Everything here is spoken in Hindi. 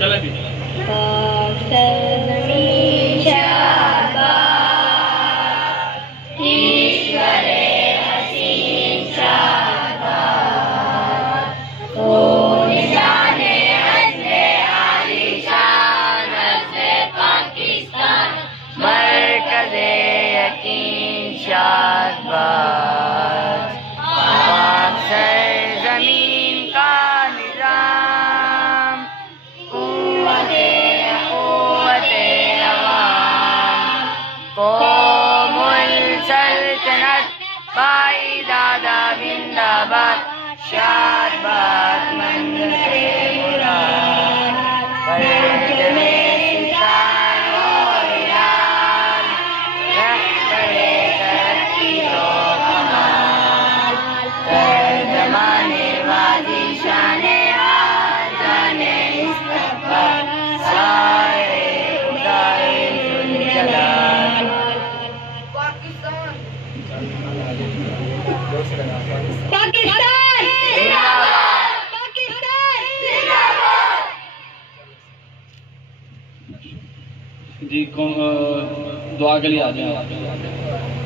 चले भी शाहबाज पाक सरज़मीन का निज़ाम क़ुव्वते अवाम क़ौमुल सल्तनत भाई दादा जिंदाबाद शाहबाज मंज़रे मुराद परचमे सितारों हिलाल रहबरे तरक्की व कमाल तर्जमाने वादी शाने आजाने इस्तक़बाल साए खुदाए जुल जलाल। पाकिस्तान जी दुआ के लिए आ जाए।